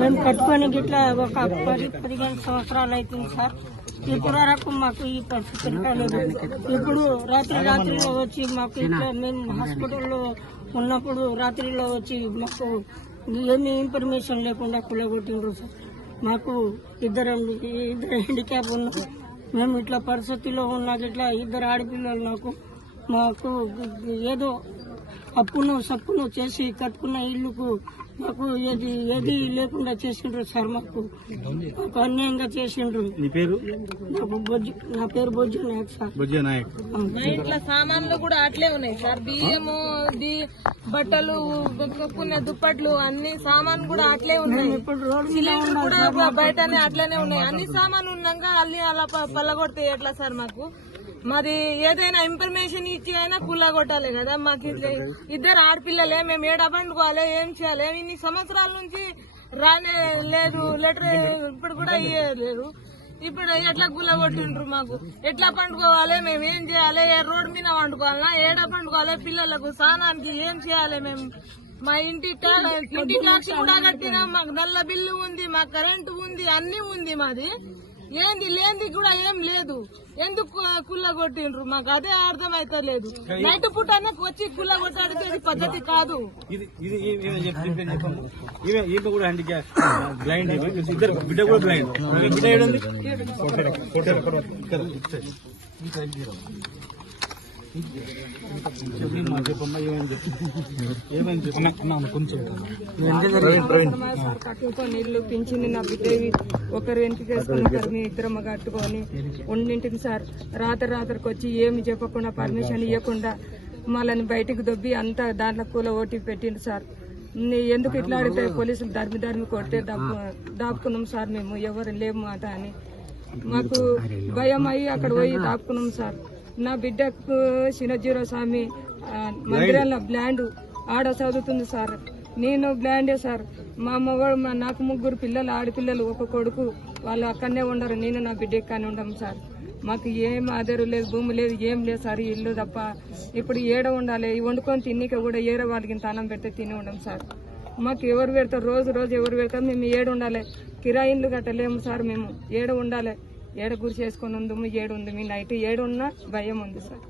మేము కట్టుకొని ఇట్లా ఒక పది పదిహేను సంవత్సరాలు అవుతుంది సార్. ఇప్పుడు వరకు మాకు ఈ పరిస్థితి కాలేదు. ఇప్పుడు రాత్రి రాత్రిలో వచ్చి మాకు ఇట్లా మేము హాస్పిటల్లో ఉన్నప్పుడు రాత్రిలో వచ్చి మాకు ఏమీ ఇన్ఫర్మేషన్ లేకుండా కులగొట్టిండ్రు సార్. మాకు ఇద్దరు ఇద్దరు హ్యాండిక్యాప్ ఉన్నాం మేము ఇట్లా పరిస్థితిలో ఉన్నాక ఇట్లా ఇద్దరు ఆడపిల్లలు నాకు మాకు ఏదో అప్పును సప్పును చేసి కట్టుకున్న ఇల్లుకు మాకు ఏది ఏది లేకుండా చేసిండ్రు సార్ మాకు. మాకు అన్యాయంగా చేసిండ్రు. నీ పేరు? నాకు బొజ్జు నా పేరు బొజ్జు నాయక్ సార్. బుజ్జే నాయక్. మా ఇంట్లో సామాన్లు కూడా అట్లే ఉన్నాయి సార్. బియ్యము ది- బట్టలు కొనుక్కునే దుప్పట్లు అన్ని సామాన్ కూడా అట్లే ఉన్నాయి. ఇప్పుడు రోడ్డు మీద సిలిండర్ కూడా బయటనే అట్లనే ఉన్నాయి. అన్ని సామాన్ ఉన్నాక అల్లి అలా పల్లగొడితే ఎట్లా సార్ మాకు? మరి ఏదైనా ఇన్ఫర్మేషన్ ఇచ్చి అయినా కుల్లా కొట్టాలి కదా మాకు ఇట్లా. ఇద్దరు ఆడపిల్లలే మేము ఏడ పండుకోవాలి ఏం చేయాలి ఇన్ని సంవత్సరాల నుంచి రానే లేదు లెటర్ ఇప్పుడు కూడా ఇయ్యలేదు. ఇప్పుడు ఎట్లా గుల్ల కొట్టిండ్రు మాకు? ఎట్లా పండుకోవాలి? మేము ఏం చేయాలి? ఏ రోడ్ మీద వండుకోవాలన్నా ఏడ పండుకోవాలి? పిల్లలకు స్నానానికి ఏం చేయాలి మేము? మా ఇంటి ఇంటి ట్యాక్స్ కూడా కట్టినాం మాకు నల్ల బిల్లు ఉంది మా కరెంటు ఉంది అన్ని ఉంది మాది. ఏంది లేనిది కూడా ఏం లేదు. ఎందుకు కు- కుల్ల కొట్టిండ్రు? మాకు అదే అర్థం లేదు నైట్ పూట వచ్చి కుల్ల కొట్టాడితే ఇది పద్ధతి కాదు. కూడా బ్లైండ్. ఇద్దరు బిడ్డ కూడా బ్లైండ్ ఈమె బిడ్డ కట్టుకొని ఇల్లు పింఛింది నా బిడ్డవి ఒకరు ఇంటికి వేసుకుని ఒకరు మీ కట్టుకొని ఉండింటిని సార్ రాత్రి రాత్రికి వచ్చి ఏమి చెప్పకుండా పర్మిషన్ ఇవ్వకుండా మళ్ళని బయటికి దొబ్బి అంతా దాంట్లో కూల ఓటీ పెట్టిండు సార్ ఎందుకు ఇట్లా అడిగితే పోలీసులు ధర్మి ధర్మి కొట్టే దాపు దాపుకున్నాం సార్ మేము ఎవరు లేము మాట అని మాకు భయం అయ్యి అక్కడ పోయి దాపుకున్నాం సార్. నా బిడ్డకు చిన్నజీరో స్వామి ఆ, మందిరంలో బ్లాండ్ ఆడ చదువుతుంది సార్. నేను బ్లాండే సార్. మా మగవాడు మా నాకు ముగ్గురు పిల్లలు ఆడపిల్లలు ఒక కొడుకు. వాళ్ళు అక్కడనే ఉండరు. నేను నా బిడ్డ ఇక్కడనే ఉండం సార్. మాకు ఏం ఆధారం లేదు భూమి లేదు ఏం లేదు సార్ ఇల్లు తప్ప. ఇప్పుడు ఏడ ఉండాలి? వండుకొని తిన్నిక కూడా ఏరే వాళ్ళకి తానం పెడితే తిని ఉండం సార్. మాకు ఎవరు పెడతారు? రోజు రోజు ఎవరు పెడతారు? మేము ఏడు ఉండాలి? కిరాయిన్లు కట్టలేము సార్ మేము. ఏడ ఉండాలి? ఏడ గురి ఉంది ఉందము ఏడు ఉంది మీ నైట్ ఏడున్నా భయం ఉంది సార్.